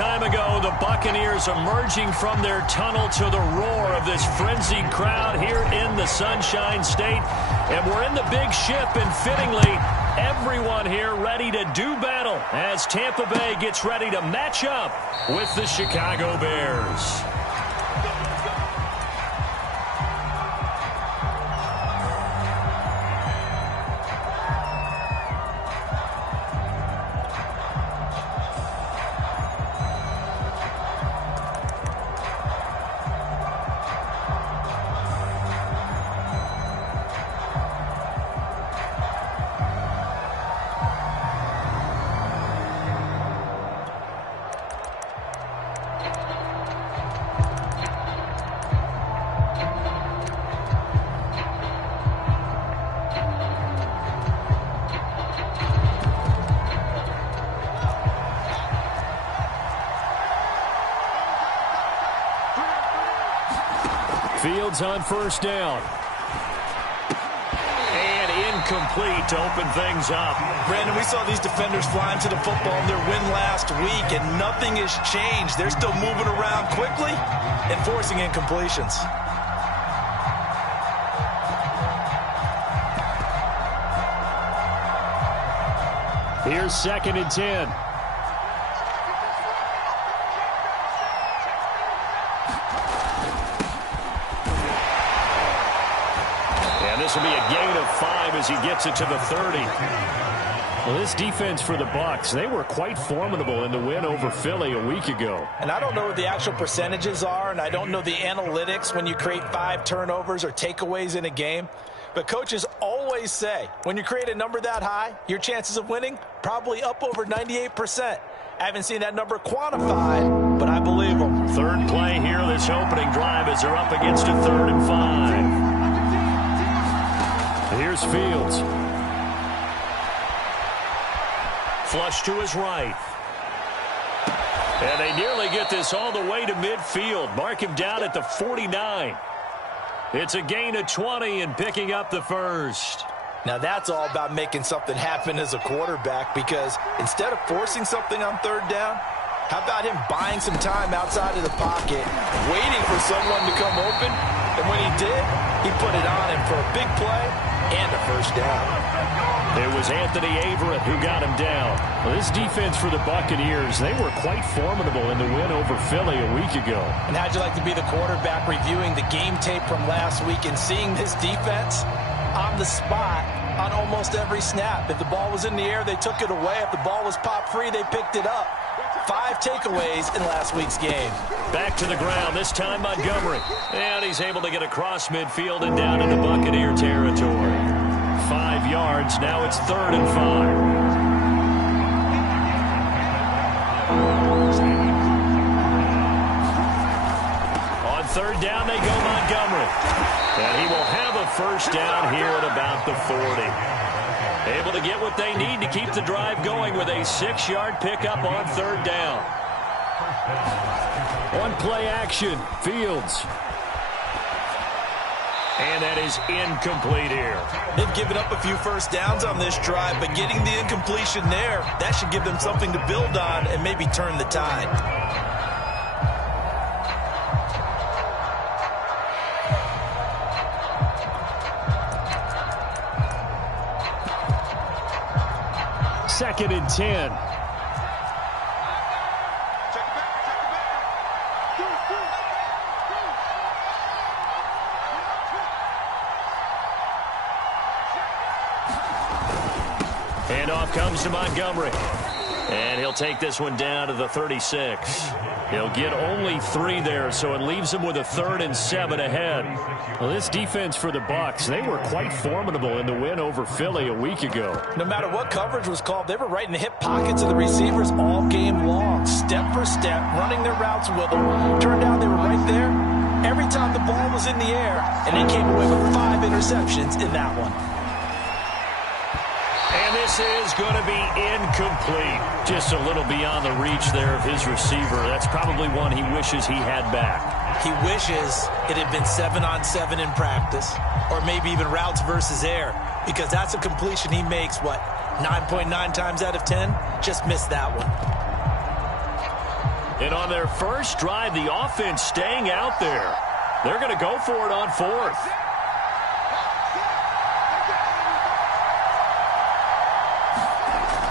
time ago, the Buccaneers emerging from their tunnel to the roar of this frenzied crowd here in the Sunshine State. And we're in the big ship, and fittingly, everyone here ready to do battle as Tampa Bay gets ready to match up with the Chicago Bears. Fields on first down. And incomplete to open things up. Brandon, we saw these defenders flying to the football in their win last week, and nothing has changed. They're still moving around quickly and forcing incompletions. Here's 2nd and 10. This will be a gain of 5 as he gets it to the 30. Well, this defense for the Bucs, they were quite formidable in the win over Philly a week ago. And I don't know what the actual percentages are, and I don't know the analytics when you create 5 turnovers or takeaways in a game. But coaches always say, when you create a number that high, your chances of winning probably up over 98%. I haven't seen that number quantified, but I believe them. Third play here, this opening drive, as they're up against a 3rd and 5. Here's Fields. Flush to his right. And they nearly get this all the way to midfield. Mark him down at the 49. It's a gain of 20 and picking up the first. Now that's all about making something happen as a quarterback, because instead of forcing something on 3rd down, how about him buying some time outside of the pocket, waiting for someone to come open, and when he did, he put it on him for a big play and a first down. It was Anthony Averett who got him down. Well, this defense for the Buccaneers, they were quite formidable in the win over Philly a week ago. And how'd you like to be the quarterback reviewing the game tape from last week and seeing this defense on the spot on almost every snap? If the ball was in the air, they took it away. If the ball was pop free, they picked it up. 5 takeaways in last week's game. Back to the ground, this time Montgomery. And he's able to get across midfield and down into Buccaneer territory. 5 yards, now it's 3rd and 5. On 3rd down, they go Montgomery. And he will have a first down here at about the 40. Able to get what they need to keep the drive going with a 6-yard pickup on 3rd down. On play action, Fields. And that is incomplete here. They've given up a few first downs on this drive, but getting the incompletion there, that should give them something to build on and maybe turn the tide. Second and 10. Handoff comes to Montgomery. And he'll take this one down to the 36. He'll get only 3 there, so it leaves him with a 3rd and 7 ahead. Well, this defense for the Bucs, they were quite formidable in the win over Philly a week ago. No matter what coverage was called, they were right in the hip pockets of the receivers all game long, step for step, running their routes with them. Turned out they were right there every time the ball was in the air, and they came away with 5 interceptions in that one. And this is going to be incomplete. Just a little beyond the reach there of his receiver. That's probably one he wishes he had back. He wishes it had been 7-on-7 in practice, or maybe even routes versus air, because that's a completion he makes, 9.9 times out of 10? Just missed that one. And on their first drive, the offense staying out there. They're going to go for it on fourth.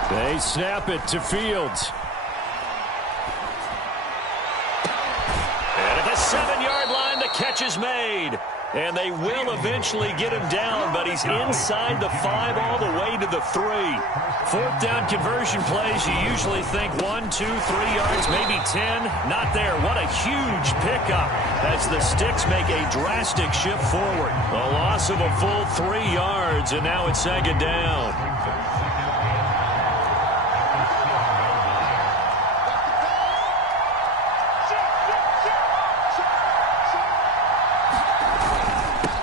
They snap it to Fields. And at the 7-yard line, the catch is made. And they will eventually get him down, but he's inside the 5 all the way to the 3. Fourth down conversion plays, you usually think 1, 2, 3 yards, maybe 10. Not there. What a huge pickup as the Sticks make a drastic shift forward. A loss of a full 3 yards, and now it's second down.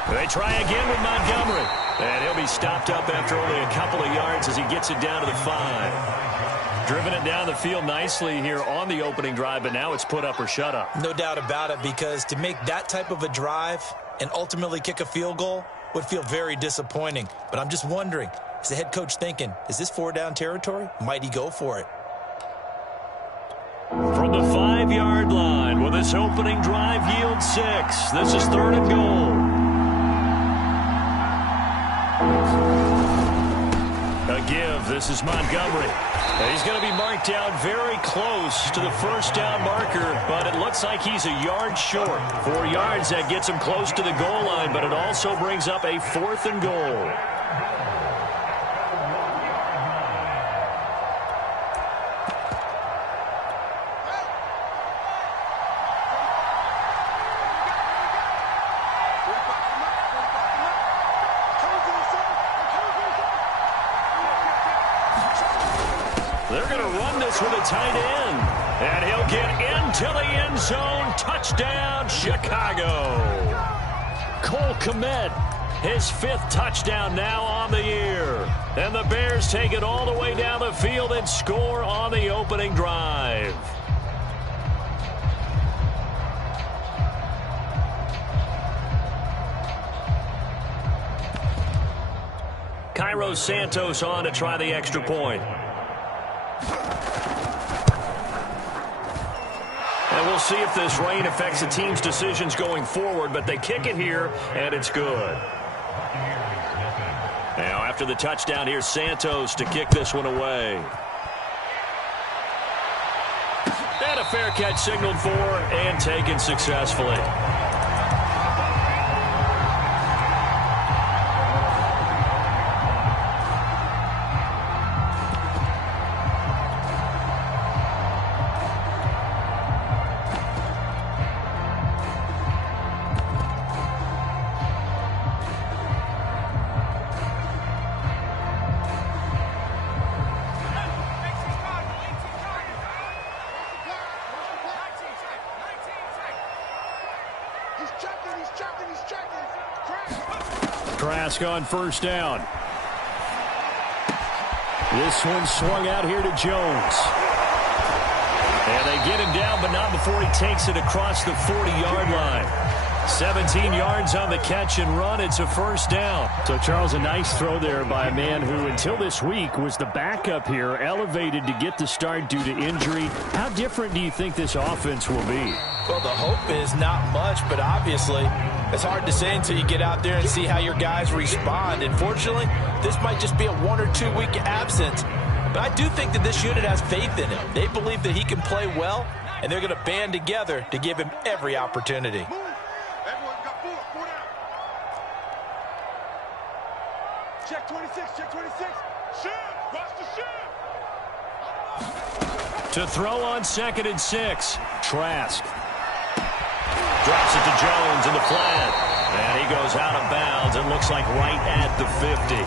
They try again with Montgomery. And he'll be stopped up after only a couple of yards as he gets it down to the 5. Driven it down the field nicely here on the opening drive, but now it's put up or shut up. No doubt about it, because to make that type of a drive and ultimately kick a field goal would feel very disappointing. But I'm just wondering, is the head coach thinking, is this 4-down territory? Might he go for it? From the 5-yard line, will this opening drive yield 6? This is 3rd and goal. A give. This is Montgomery. And he's going to be marked down very close to the first down marker, but it looks like he's a yard short. 4 yards, that gets him close to the goal line, but it also brings up a 4th and goal. They're going to run this with a tight end. And he'll get into the end zone. Touchdown, Chicago. Cole Kmet, his 5th touchdown now on the year. And the Bears take it all the way down the field and score on the opening drive. Cairo Santos on to try the extra point. And we'll see if this rain affects the team's decisions going forward, but they kick it here, and it's good. Now, after the touchdown, here's Santos to kick this one away. And a fair catch signaled for and taken successfully. Trask on first down. This one swung out here to Jones. And they get him down, but not before he takes it across the 40-yard line. 17 yards on the catch and run. It's a first down. So, Charles, a nice throw there by a man who, until this week, was the backup here, elevated to get the start due to injury. How different do you think this offense will be? Well, the hope is not much, but obviously it's hard to say until you get out there and see how your guys respond. Unfortunately, this might just be a 1 or 2 week absence. But I do think that this unit has faith in him. They believe that he can play well, and they're going to band together to give him every opportunity. Check 26, check 26. Shift, watch the shift. To throw on 2nd and 6. Trask. Drops it to Jones in the flat. And he goes out of bounds. It looks like right at the 50.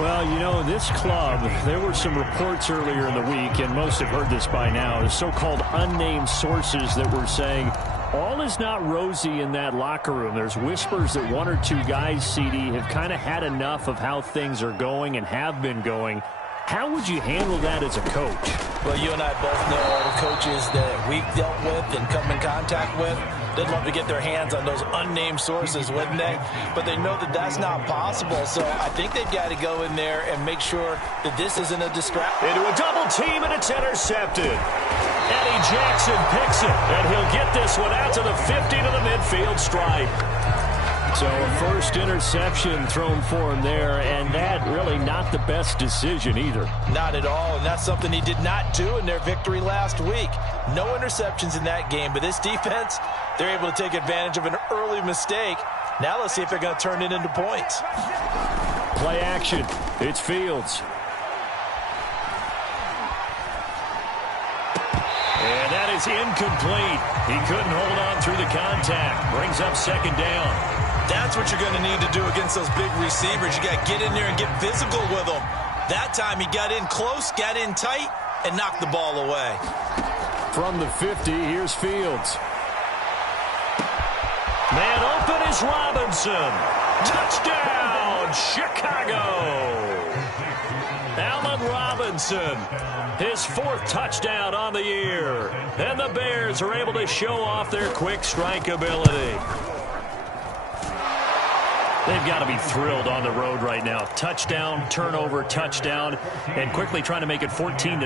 Well, you know, this club, there were some reports earlier in the week, and most have heard this by now, the so-called unnamed sources that were saying all is not rosy in that locker room. There's whispers that 1 or 2 guys, CD, have kind of had enough of how things are going and have been going. How would you handle that as a coach? Well, you and I both know all the coaches that we've dealt with and come in contact with. They'd love to get their hands on those unnamed sources, wouldn't they? But they know that that's not possible. So I think they've got to go in there and make sure that this isn't a distraction. Into a double team, and it's intercepted. Eddie Jackson picks it, and he'll get this one out to the 50 to the midfield stripe. So a first interception thrown for him there, and that really not the best decision either. Not at all, and that's something he did not do in their victory last week. No interceptions in that game, but this defense, they're able to take advantage of an early mistake. Now let's see if they're going to turn it into points. Play action. It's Fields. And that is incomplete. He couldn't hold on through the contact. Brings up second down. That's what you're going to need to do against those big receivers. You got to get in there and get physical with them. That time he got in close, got in tight, and knocked the ball away. From the 50, here's Fields. Man open is Robinson. Touchdown, Chicago. Allen Robinson, his 4th touchdown on the year. And the Bears are able to show off their quick strike ability. They've got to be thrilled on the road right now. Touchdown, turnover, touchdown, and quickly trying to make it 14-0.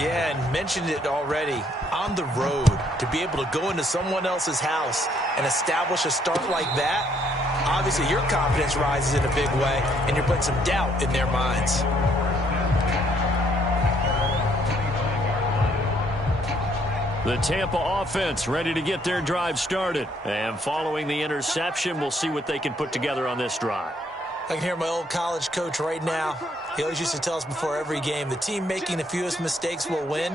Yeah, and mentioned it already. On the road, to be able to go into someone else's house and establish a start like that, obviously your confidence rises in a big way, and you're putting some doubt in their minds. The Tampa offense ready to get their drive started. And following the interception, we'll see what they can put together on this drive. I can hear my old college coach right now. He always used to tell us before every game, the team making the fewest mistakes will win.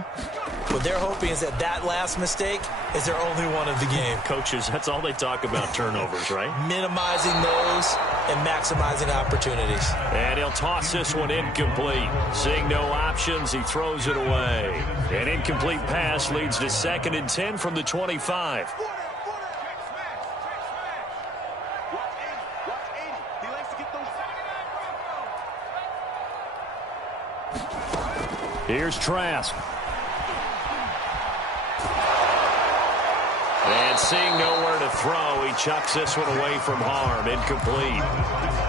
What they're hoping is that that last mistake is their only one of the game. Coaches, that's all they talk about, turnovers, right? Minimizing those and maximizing opportunities. And he'll toss this one incomplete. Seeing no options, he throws it away. An incomplete pass leads to 2nd and 10 from the 25. Here's Trask. And seeing nowhere to throw, he chucks this one away from harm. Incomplete.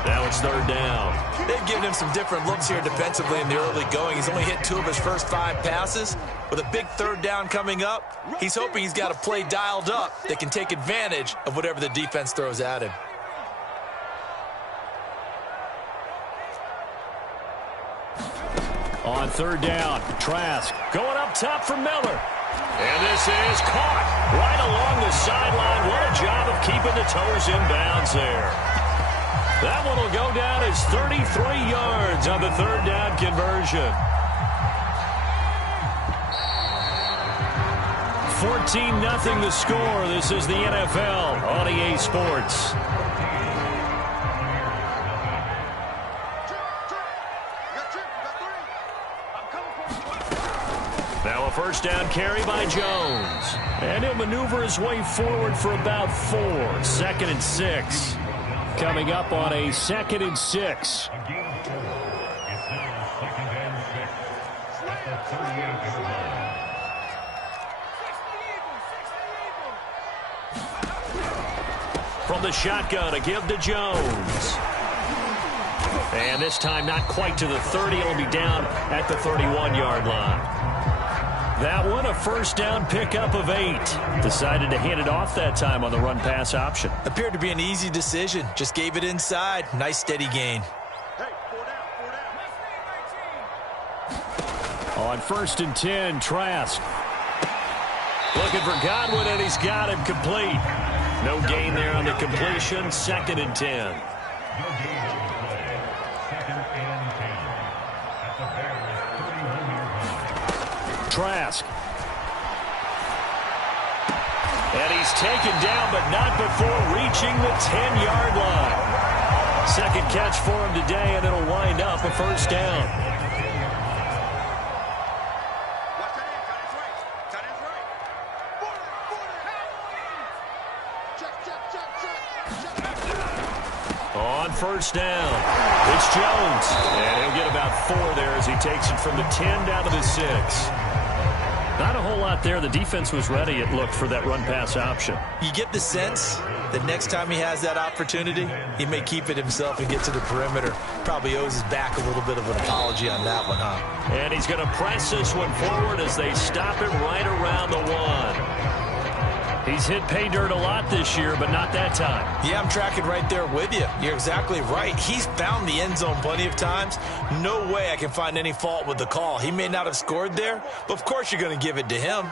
Now it's 3rd down. They've given him some different looks here defensively in the early going. He's only hit 2 of his first 5 passes. With a big 3rd down coming up, he's hoping he's got a play dialed up that can take advantage of whatever the defense throws at him. On 3rd down, Trask Going up top for Miller. And this is caught right along the sideline. What a job of keeping the toes in bounds there. That one will go down as 33 yards on the 3rd down conversion. 14-0 the score. This is the NFL on EA Sports. Now a first down carry by Jones. And he'll maneuver his way forward for about 4. 2nd and 6. coming up on a 2nd and 6. From the shotgun, a give to Jones. And this time not quite to the 30. It'll be down at the 31-yard line. That one, a first down pickup of 8. Decided to hand it off that time on the run-pass option. Appeared to be an easy decision. Just gave it inside. Nice, steady gain. On 1st and 10, Trask. Looking for Godwin, and he's got him complete. No gain there on the completion. 2nd and 10. Trask. And he's taken down, but not before reaching the 10-yard line. Second catch for him today, and it'll wind up a first down. On first down, it's Jones. And he'll get about 4 there as he takes it from the 10 down to the 6. Not a whole lot there. The defense was ready, it looked, for that run-pass option. You get the sense that next time he has that opportunity, he may keep it himself and get to the perimeter. Probably owes his back a little bit of an apology on that one, huh? And he's going to press this one forward as they stop it right around the 1. He's hit pay dirt a lot this year, but not that time. Yeah, I'm tracking right there with you. You're exactly right. He's found the end zone plenty of times. No way I can find any fault with the call. He may not have scored there, but of course you're going to give it to him.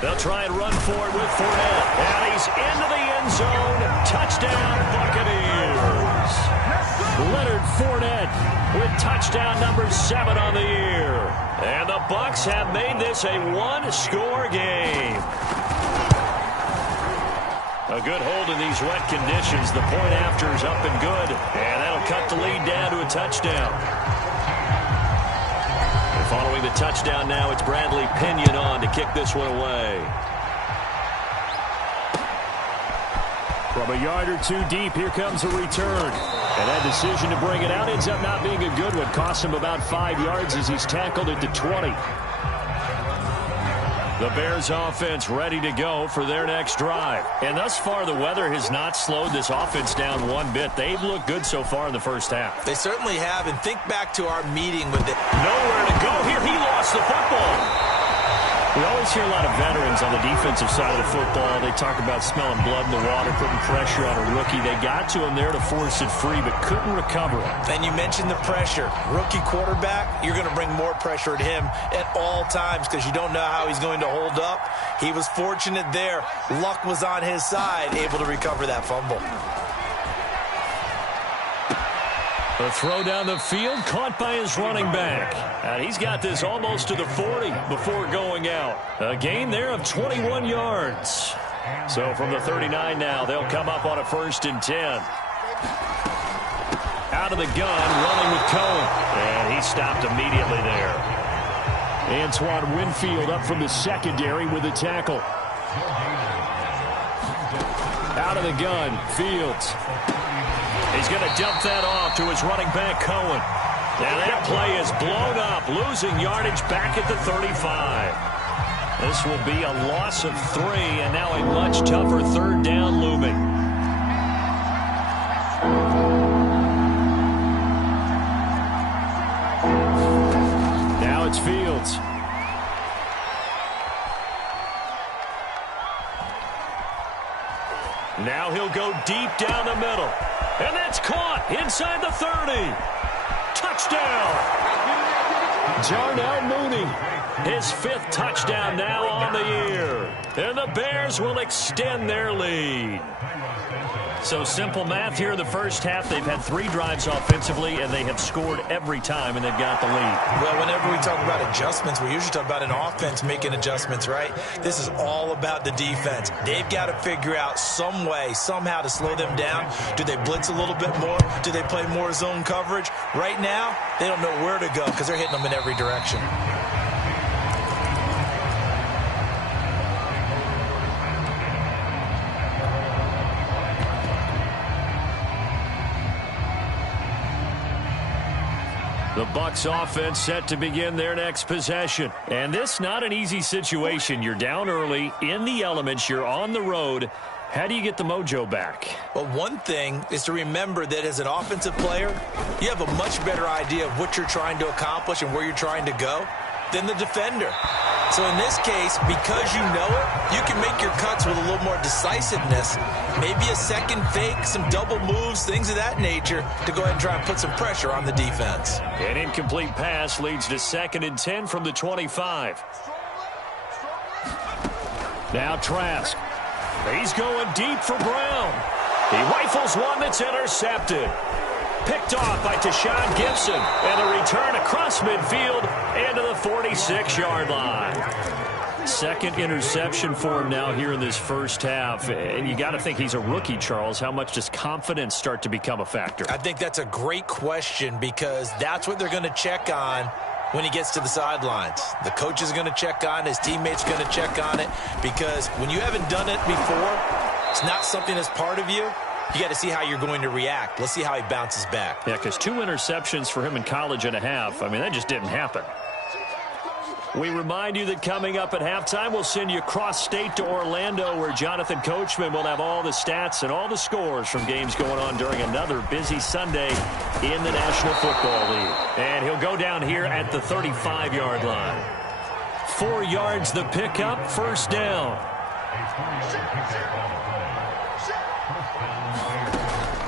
They'll try and run for it with Fournette. And he's into the end zone. Touchdown, Buccaneers. Leonard Fournette with touchdown number 7 on the year. And the Bucs have made this a one-score game. A good hold in these wet conditions. The point after is up and good. And that'll cut the lead down to a touchdown. And following the touchdown now, it's Bradley Pinion on to kick this one away. From a yard or 2 deep, here comes a return. And that decision to bring it out ends up not being a good one. Costs him about 5 yards as he's tackled at the 20. The Bears offense ready to go for their next drive. And thus far, the weather has not slowed this offense down one bit. They've looked good so far in the first half. They certainly have, and think back to our meeting with it. Nowhere to go here. He lost the football. We always hear a lot of veterans on the defensive side of the football. They talk about smelling blood in the water, putting pressure on a rookie. They got to him there to force it free, but couldn't recover it. And you mentioned the pressure. Rookie quarterback, you're going to bring more pressure at him at all times because you don't know how he's going to hold up. He was fortunate there. Luck was on his side, able to recover that fumble. The throw down the field, caught by his running back. And he's got this almost to the 40 before going out. A gain there of 21 yards. So from the 39 now, they'll come up on a 1st and 10. Out of the gun, running with Cohen. And he stopped immediately there. Antoine Winfield up from the secondary with a tackle. Out of the gun, Fields. He's going to dump that off to his running back, Cohen. And that play is blown up, losing yardage back at the 35. This will be a loss of 3, and now a much tougher 3rd down looming. Now it's Fields. Now he'll go deep down the middle. And that's caught inside the 30. Touchdown. Darnell Mooney. His 5th touchdown now on the year. And the Bears will extend their lead. So simple math here in the first half. They've had 3 drives offensively, and they have scored every time, and they've got the lead. Well, whenever we talk about adjustments, we usually talk about an offense making adjustments, right? This is all about the defense. They've got to figure out some way, somehow to slow them down. Do they blitz a little bit more? Do they play more zone coverage? Right now, they don't know where to go because they're hitting them in every direction. The Bucs offense set to begin their next possession. And this not an easy situation. You're down early, in the elements, you're on the road. How do you get the mojo back? Well, one thing is to remember that as an offensive player, you have a much better idea of what you're trying to accomplish and where you're trying to go than the defender. So in this case, because you know it, you can make your cuts with a little more decisiveness. Maybe a second fake, some double moves, things of that nature to go ahead and try and put some pressure on the defense. An incomplete pass leads to 2nd and 10 from the 25. Now Trask. He's going deep for Brown. He rifles one that's intercepted. Picked off by Tashawn Gibson. And a return across midfield and to the 46-yard line. 2nd interception for him now here in this first half. And you got to think he's a rookie, Charles. How much does confidence start to become a factor? I think that's a great question because that's what they're going to check on when he gets to the sidelines. The coach is going to check on it. His teammates are going to check on it because when you haven't done it before, it's not something that's part of you. you got to see how you're going to react. Let's see how he bounces back. Yeah, because 2 interceptions for him in college and a half. I mean, that just didn't happen. We remind you that coming up at halftime, we'll send you cross-state to Orlando, where Jonathan Coachman will have all the stats and all the scores from games going on during another busy Sunday in the National Football League. And he'll go down here at the 35-yard line. 4 yards the pickup, first down.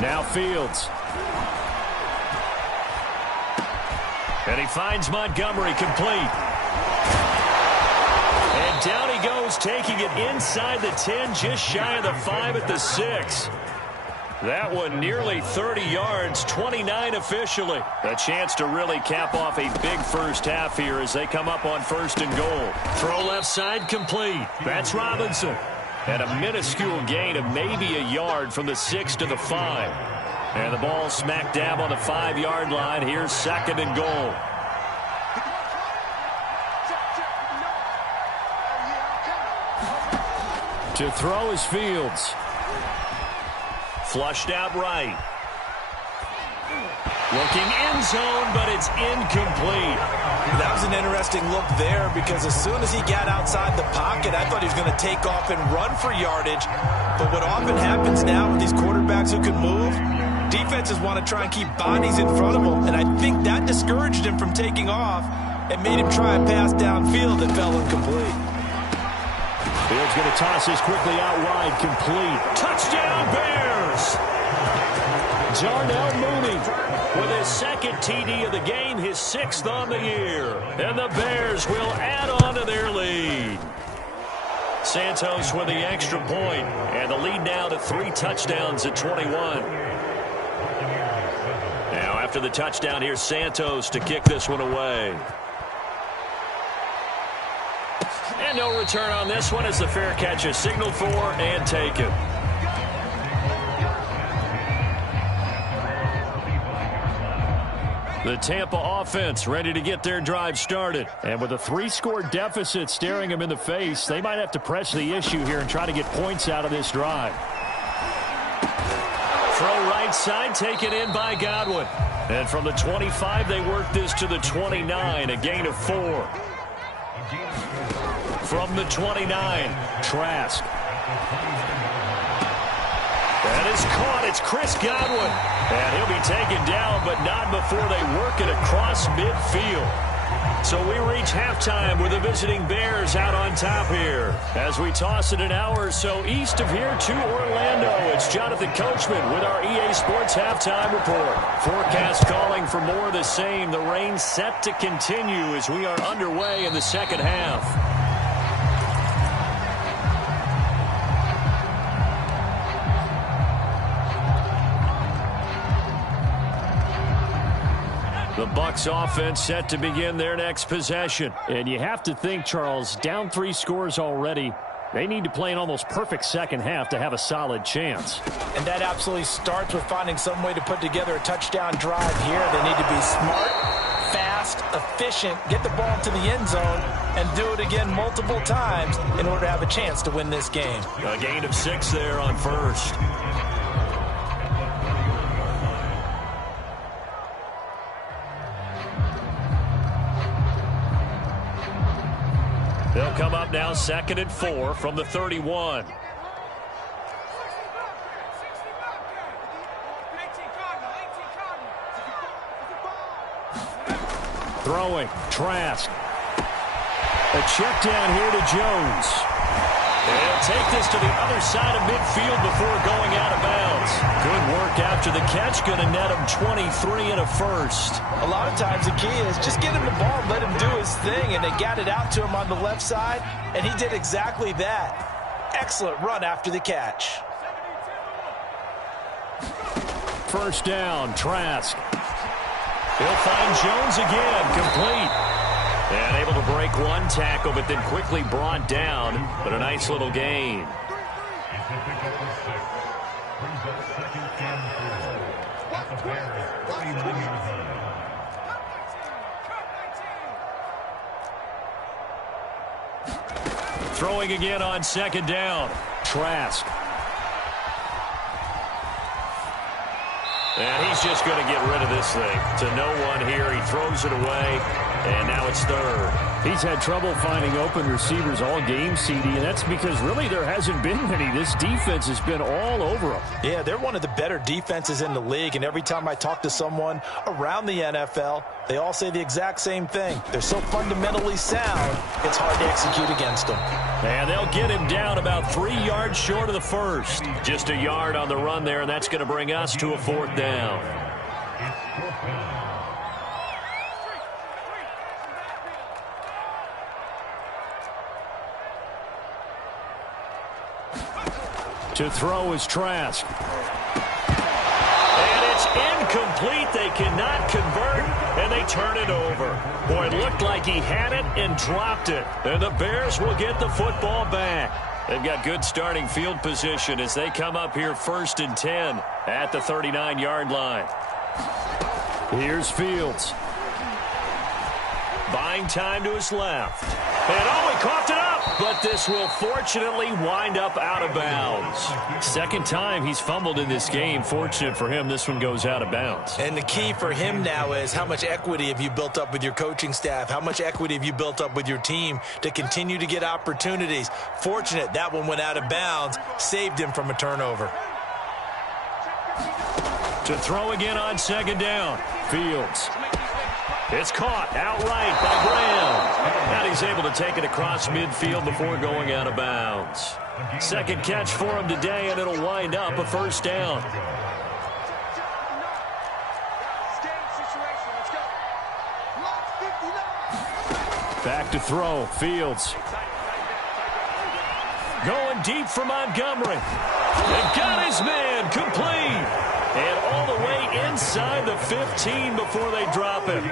Now Fields. And he finds Montgomery complete. And down he goes, taking it inside the 10, just shy of the 5 at the 6. That one nearly 30 yards, 29 officially. A chance to really cap off a big first half here as they come up on 1st and goal. Throw left side complete. That's Robinson. And a minuscule gain of maybe a yard from the 6 to the 5. And the ball smack dab on the 5-yard line. Here's 2nd and goal. To throw is Fields. Flushed out right. Looking end zone, but it's incomplete. That was an interesting look there, because as soon as he got outside the pocket, I thought he was going to take off and run for yardage. But what often happens now with these quarterbacks who can move, defenses want to try and keep bodies in front of them, and I think that discouraged him from taking off and made him try a pass downfield that fell incomplete. Fields going to toss this quickly out wide, complete. Touchdown, Bears! Darnell Mooney with his 2nd TD of the game, his 6th on the year. And the Bears will add on to their lead. Santos with the extra point, and the lead now to 3 touchdowns at 21. Now after the touchdown, here's Santos to kick this one away. And no return on this one as the fair catch is signaled for and taken. The Tampa offense ready to get their drive started. And with a 3-score deficit staring them in the face, they might have to press the issue here and try to get points out of this drive. Throw right side, taken in by Godwin. And from the 25, they work this to the 29, a gain of 4. From the 29, Trask. That is caught. It's Chris Godwin. And he'll be taken down, but not before they work it across midfield. So we reach halftime with the visiting Bears out on top here. As we toss it an hour or so east of here to Orlando, it's Jonathan Coachman with our EA Sports Halftime Report. Forecast calling for more of the same. The rain set to continue as we are underway in the second half. The Bucs offense set to begin their next possession. And you have to think, Charles, down 3 scores already. They need to play an almost perfect second half to have a solid chance. And that absolutely starts with finding some way to put together a touchdown drive here. They need to be smart, fast, efficient, get the ball to the end zone, and do it again multiple times in order to have a chance to win this game. A gain of 6 there on 1st. They'll come up now 2nd and 4 from the 31. Throwing, Trask. A check down here to Jones. And he'll take this to the other side of midfield before going out of bounds. Good work after the catch. Going to net him 23 and a first. A lot of times the key is just get him the ball and let him do his thing. And they got it out to him on the left side, and he did exactly that. Excellent run after the catch. First down, Trask. He'll find Jones again, complete. And able to break one tackle, but then quickly brought down. But a nice little gain. Throwing again on 2nd down. Trask. And he's just going to get rid of this thing. To no one here. He throws it away, and now it's third. He's had trouble finding open receivers all game, CD, and that's because really there hasn't been many. This defense has been all over them. Yeah, they're one of the better defenses in the league, and every time I talk to someone around the NFL, they all say the exact same thing. They're so fundamentally sound, it's hard to execute against them. And they'll get him down about 3 yards short of the first. Just a yard on the run there, and that's going to bring us to a fourth down. To throw is Trask. And it's incomplete. They cannot convert, and they turn it over. Boy, it looked like he had it and dropped it. And the Bears will get the football back. They've got good starting field position as they come up here 1st and 10 at the 39-yard line. Here's Fields. Buying time to his left. And oh, he coughed it up. But this will fortunately wind up out of bounds. Second time he's fumbled in this game. Fortunate for him, this one goes out of bounds. And the key for him now is how much equity have you built up with your coaching staff? How much equity have you built up with your team to continue to get opportunities? Fortunate that one went out of bounds, saved him from a turnover. To throw again on 2nd down. Fields. It's caught outright by Graham. And he's able to take it across midfield before going out of bounds. Second catch for him today, and it'll wind up a 1st down. Back to throw. Fields. Going deep for Montgomery. And got his man complete. And all the way inside the 15 before they drop him.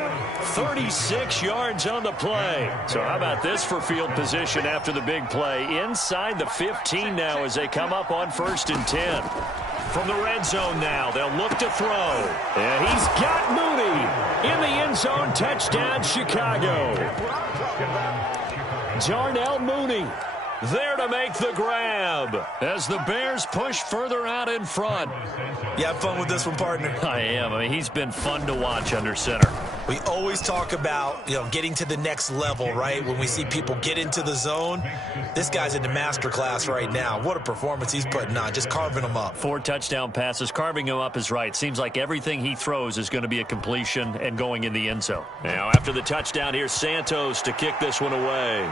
36 yards on the play. So how about this for field position after the big play? Inside the 15 now as they come up on 1st and 10. From the red zone now, they'll look to throw. And he's got Mooney in the end zone. Touchdown, Chicago. Darnell Mooney there to make the grab as the Bears push further out in front. You have fun with this one, partner? I am. I mean, he's been fun to watch under center. We always talk about, getting to the next level, right? When we see people get into the zone, this guy's in the master class right now. What a performance he's putting on, just carving them up. 4 touchdown passes. Carving him up is right. Seems like everything he throws is going to be a completion and going in the end zone. Now, after the touchdown, here's Santos to kick this one away.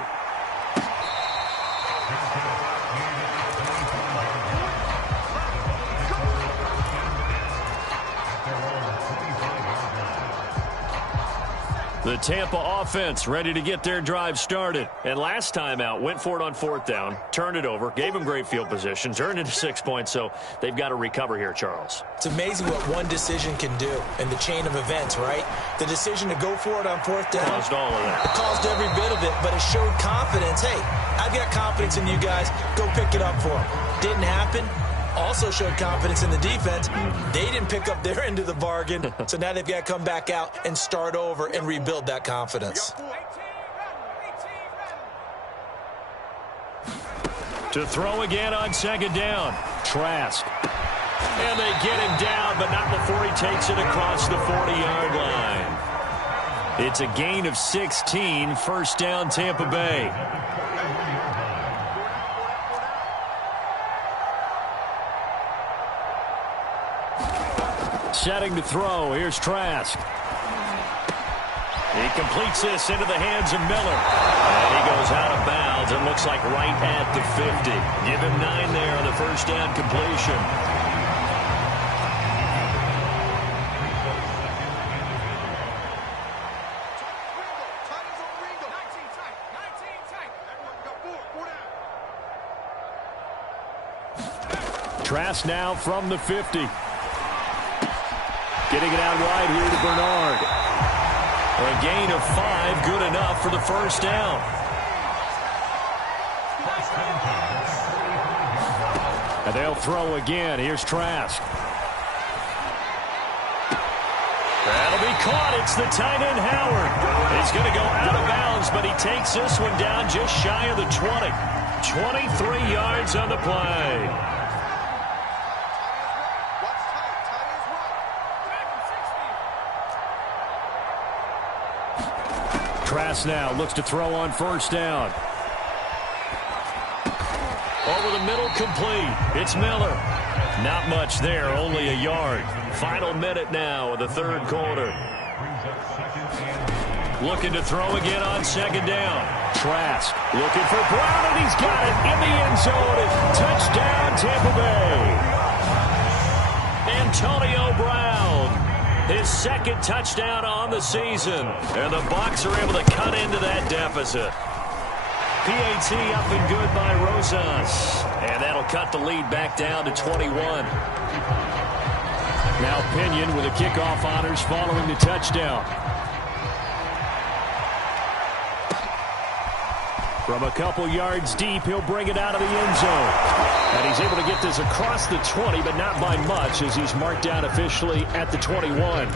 The Tampa offense ready to get their drive started. And last time out, went for it on 4th down, turned it over, gave them great field position, turned into 6 points, so they've got to recover here, Charles. It's amazing what one decision can do in the chain of events, right? The decision to go for it on 4th down. Caused all of that. It caused every bit of it, but it showed confidence. Hey, I've got confidence in you guys. Go pick it up for them. Didn't happen. Also showed confidence in the defense. They didn't pick up their end of the bargain, so now they've got to come back out and start over and rebuild that confidence. To throw again on 2nd down. Trask. And they get him down, but not before he takes it across the 40-yard line. It's a gain of 16, 1st down Tampa Bay. Setting to throw. Here's Trask. He completes this into the hands of Miller. And he goes out of bounds. It looks like right at the 50. Give him 9 there on the 1st down completion. Trask now from the 50. Getting it out wide here to Bernard. A gain of 5, good enough for the 1st down. And they'll throw again. Here's Trask. That'll be caught. It's the tight end, Howard. He's going to go out of bounds, but he takes this one down just shy of the 20. 23 yards on the play. Trask now looks to throw on first down. Over the middle, complete. It's Miller. Not much there, only a yard. Final minute now of the third quarter. Looking to throw again on second down. Trask looking for Brown, and he's got it in the end zone. Touchdown, Tampa Bay. Antonio Brown, his second touchdown on the season. And the Bucs are able to cut into that deficit. PAT up and good by Rosas. And that'll cut the lead back down to 21. Now Pinion with a kickoff honors following the touchdown. From a couple yards deep, he'll bring it out of the end zone. And he's able to get this across the 20, but not by much, as he's marked down officially at the 21.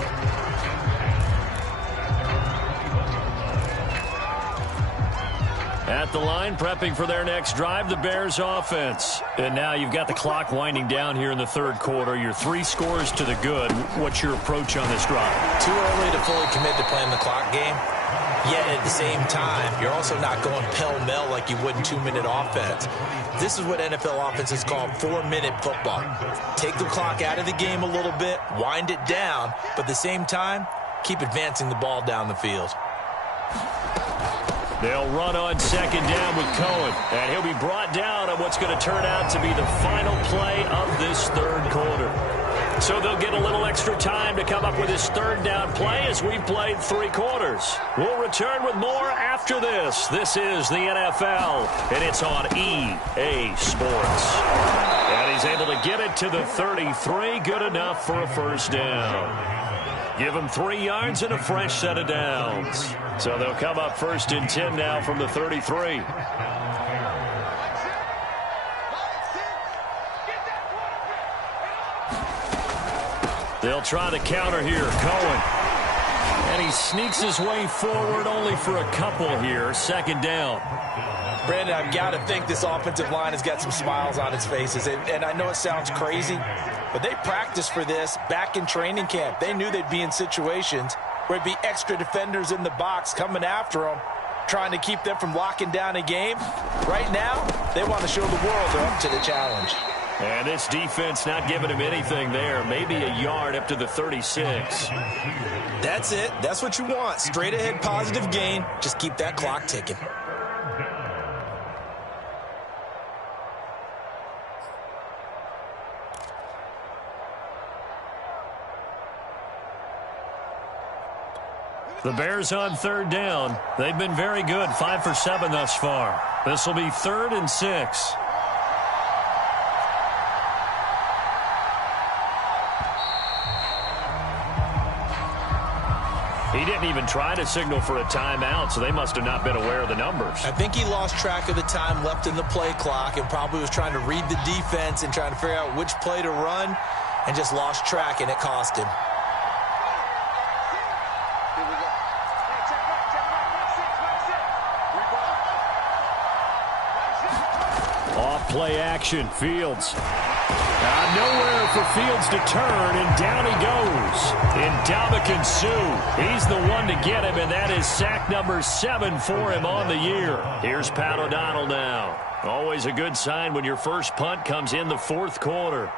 At the line, prepping for their next drive, the Bears offense. And now you've got the clock winding down here in the third quarter. You're 3 scores to the good. What's your approach on this drive? Too early to fully commit to playing the clock game. Yet at the same time, you're also not going pell-mell like you would in 2-minute offense. This is what NFL offenses call 4-minute football. Take the clock out of the game a little bit, wind it down, but at the same time, keep advancing the ball down the field. They'll run on second down with Cohen, and he'll be brought down on what's going to turn out to be the final play of this third quarter. So they'll get a little extra time to come up with his third down play as we've played 3 quarters. We'll return with more after this. This is the NFL, and it's on EA Sports. And he's able to get it to the 33, good enough for a first down. Give him 3 yards and a fresh set of downs. So they'll come up first and 10 now from the 33. They'll try to counter here. Cohen. And he sneaks his way forward only for a couple here. Second down. Brandon, I've got to think this offensive line has got some smiles on its faces. And I know it sounds crazy, but they practiced for this back in training camp. They knew they'd be in situations where it'd be extra defenders in the box coming after them, trying to keep them from locking down a game. Right now, they want to show the world they're up to the challenge. And this defense not giving him anything there. Maybe a yard up to the 36. That's it. That's what you want. Straight ahead positive gain. Just keep that clock ticking. The Bears on third down. They've been very good. 5 for 7 thus far. This will be 3rd and 6. He didn't even try to signal for a timeout, so they must have not been aware of the numbers. I think he lost track of the time left in the play clock and probably was trying to read the defense and trying to figure out which play to run and just lost track, and it cost him. Off-play action, Fields. Nowhere for Fields to turn, and down he goes. Ndamukong Suh, he's the one to get him, and that is sack number 7 for him on the year. Here's Pat O'Donnell now. Always a good sign when your first punt comes in the 4th quarter.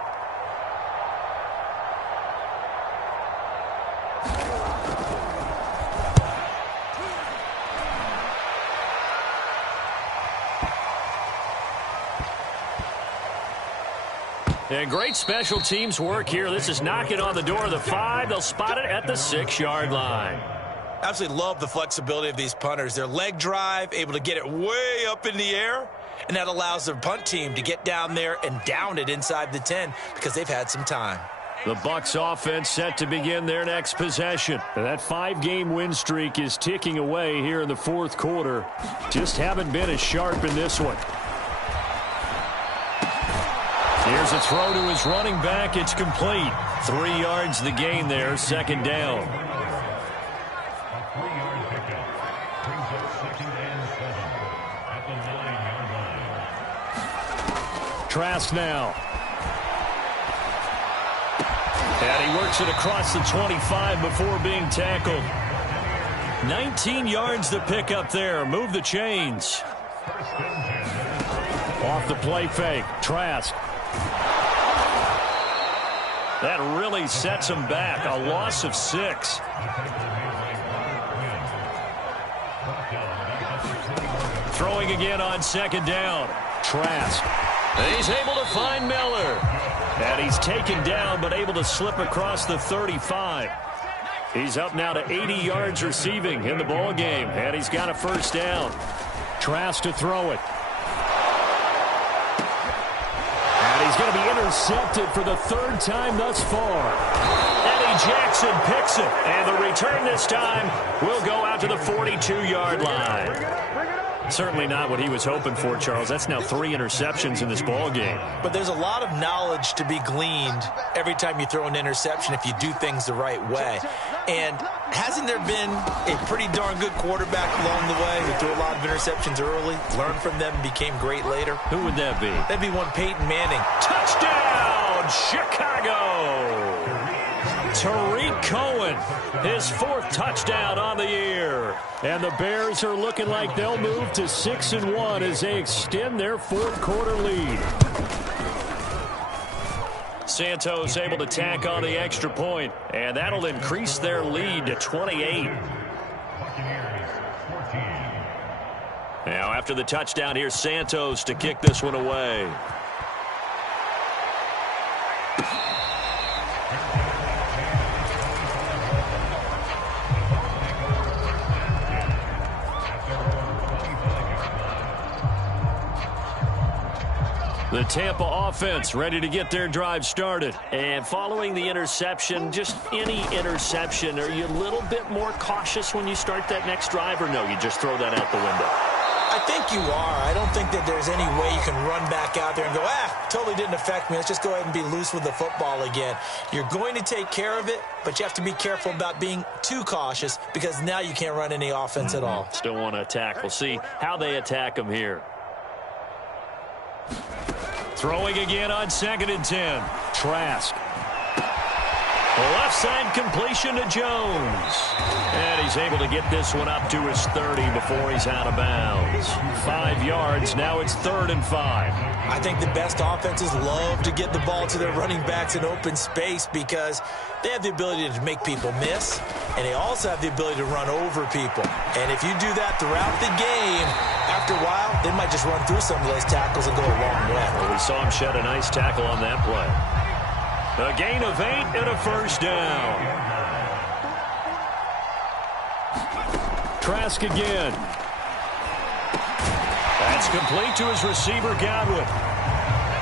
And great special teams work here. This is knocking on the door of the 5. They'll spot it at the 6-yard line. Absolutely love the flexibility of these punters. Their leg drive, able to get it way up in the air, and that allows their punt team to get down there and down it inside the 10 because they've had some time. The Bucs offense set to begin their next possession. That 5-game win streak is ticking away here in the 4th quarter. Just haven't been as sharp in this one. Here's a throw to his running back. It's complete. 3 yards the gain there, second down. Trask now. And he works it across the 25 before being tackled. 19 yards to pick up there. Move the chains. Off the play fake. Trask. That really sets him back. A loss of 6. Throwing again on second down. Trask. He's able to find Miller. And he's taken down but able to slip across the 35. He's up now to 80 yards receiving in the ball game. And he's got a first down. Trask to throw it. And he's going to be intercepted for the 3rd time thus far. Eddie Jackson picks it. And the return this time will go out to the 42-yard line. Certainly not what he was hoping for, Charles. That's now 3 interceptions in this ball game. But there's a lot of knowledge to be gleaned every time you throw an interception if you do things the right way. And hasn't there been a pretty darn good quarterback along the way who threw a lot of interceptions early, learned from them, and became great later? Who would that be? That'd be one Peyton Manning. Touchdown, Chicago! Tariq Cohen, his 4th touchdown on the year. And the Bears are looking like they'll move to 6-1 as they extend their 4th quarter lead. Santos able to tack on the extra point, and that'll increase their lead to 28. Now after the touchdown, here's Santos to kick this one away. The Tampa offense ready to get their drive started. And following the interception, just any interception, are you a little bit more cautious when you start that next drive, or no, you just throw that out the window? I think you are. I don't think that there's any way you can run back out there and go, totally didn't affect me. Let's just go ahead and be loose with the football again. You're going to take care of it, but you have to be careful about being too cautious because now you can't run any offense at all. Still want to attack. We'll see how they attack them here. Throwing again on 2nd and 10. Trask. Left side completion to Jones. And he's able to get this one up to his 30 before he's out of bounds. 5 yards. Now it's 3rd and 5. I think the best offenses love to get the ball to their running backs in open space because they have the ability to make people miss, and they also have the ability to run over people. And if you do that throughout the game, after a while, they might just run through some of those tackles and go a long way. Well, we saw him shed a nice tackle on that play. A gain of 8 and a first down. Trask again. That's complete to his receiver, Godwin.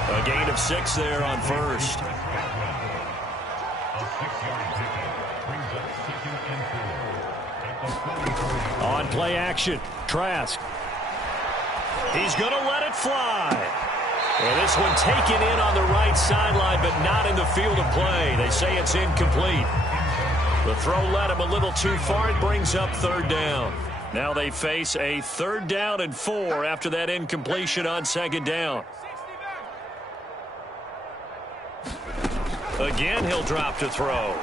A gain of 6 there on first. On play action, Trask. He's going to let it fly. Well, this one taken in on the right sideline, but not in the field of play. They say it's incomplete. The throw led him a little too far. It brings up 3rd down. Now they face a 3rd down and 4 after that incompletion on 2nd down. Again, he'll drop to throw.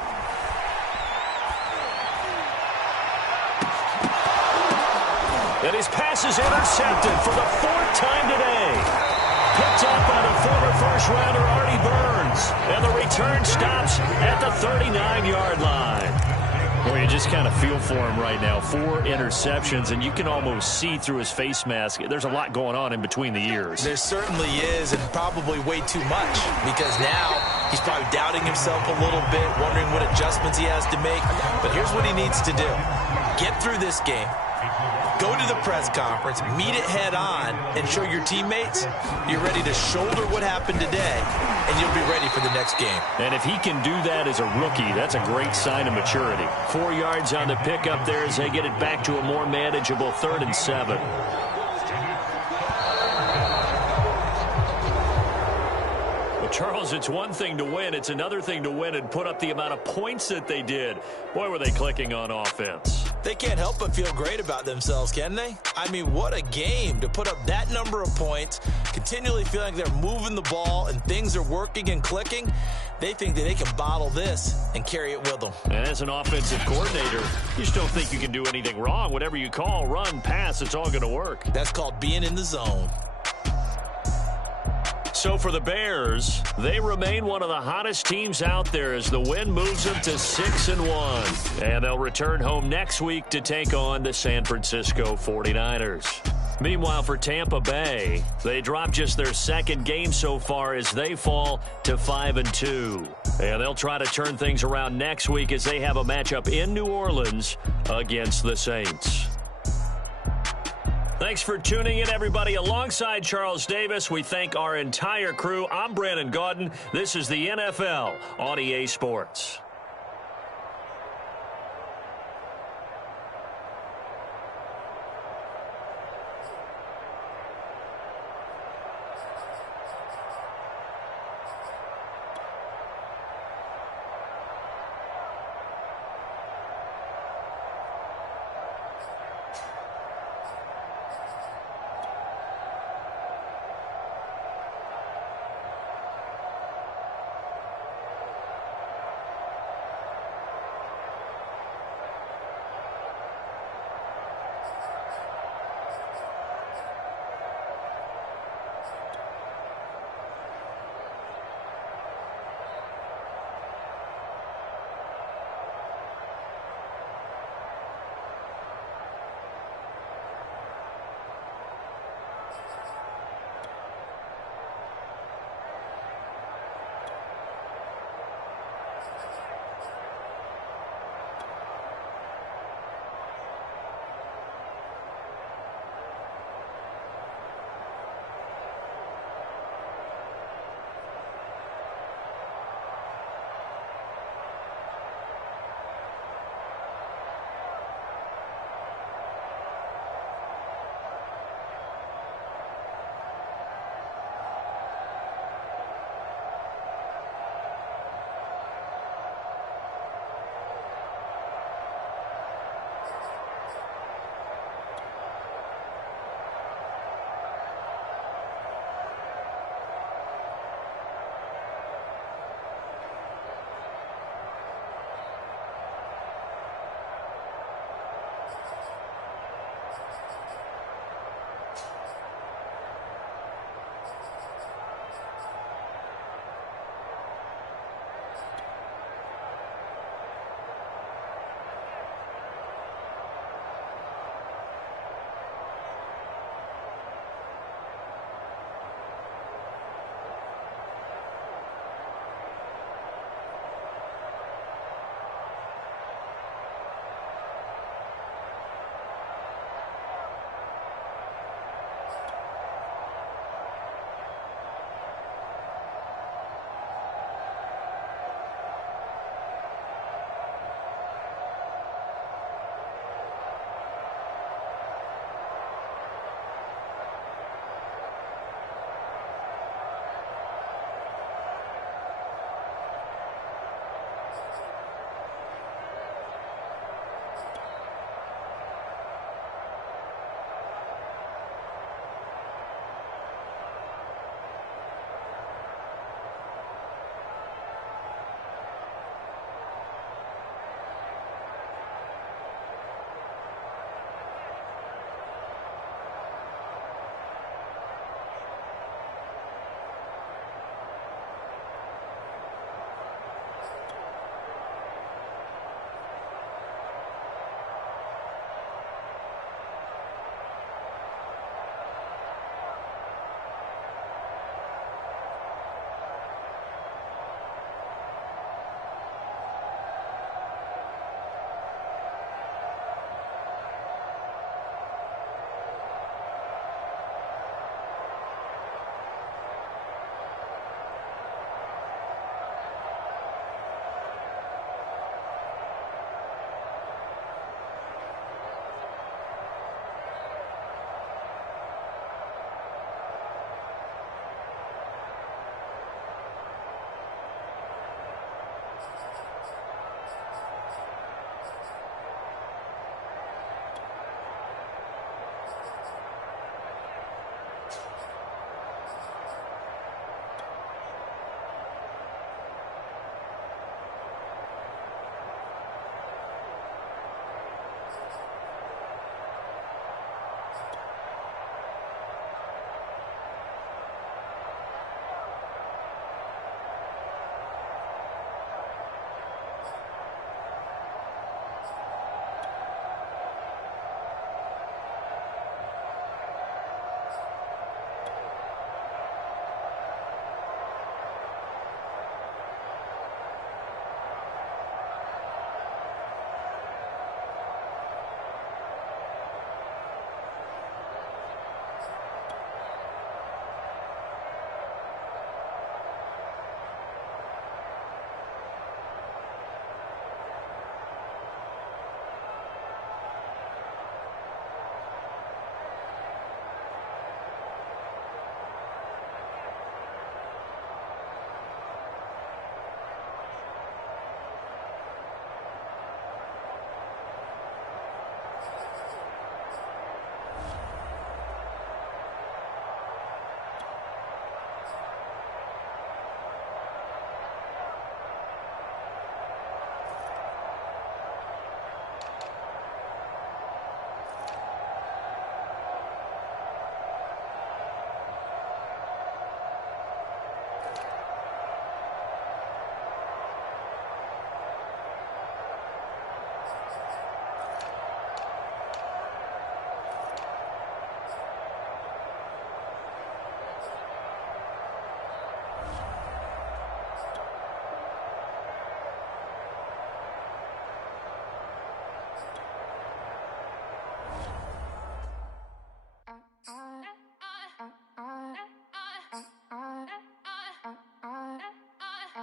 And his pass is intercepted for the 4th time today. Picked up by the former first-rounder Artie Burns. And the return stops at the 39-yard line. Boy, you just kind of feel for him right now. 4 interceptions, and you can almost see through his face mask. There's a lot going on in between the ears. There certainly is, and probably way too much, because now he's probably doubting himself a little bit, wondering what adjustments he has to make. But here's what he needs to do. Get through this game. Go to the press conference, meet it head on, and show your teammates you're ready to shoulder what happened today, and you'll be ready for the next game. And if he can do that as a rookie, that's a great sign of maturity. 4 yards on the pickup there as they get it back to a more manageable 3rd and 7. Well, Charles, it's one thing to win. It's another thing to win and put up the amount of points that they did. Boy, were they clicking on offense. They can't help but feel great about themselves, can they? I mean, what a game to put up that number of points, continually feeling like they're moving the ball and things are working and clicking. They think that they can bottle this and carry it with them. And as an offensive coordinator, you just don't think you can do anything wrong. Whatever you call, run, pass, it's all going to work. That's called being in the zone. So for the Bears, they remain one of the hottest teams out there as the win moves them to 6-1. And they'll return home next week to take on the San Francisco 49ers. Meanwhile, for Tampa Bay, they dropped just their second game so far as they fall to 5-2. And they'll try to turn things around next week as they have a matchup in New Orleans against the Saints. Thanks for tuning in, everybody. Alongside Charles Davis, we thank our entire crew. I'm Brandon Gaudin. This is the NFL on EA Sports.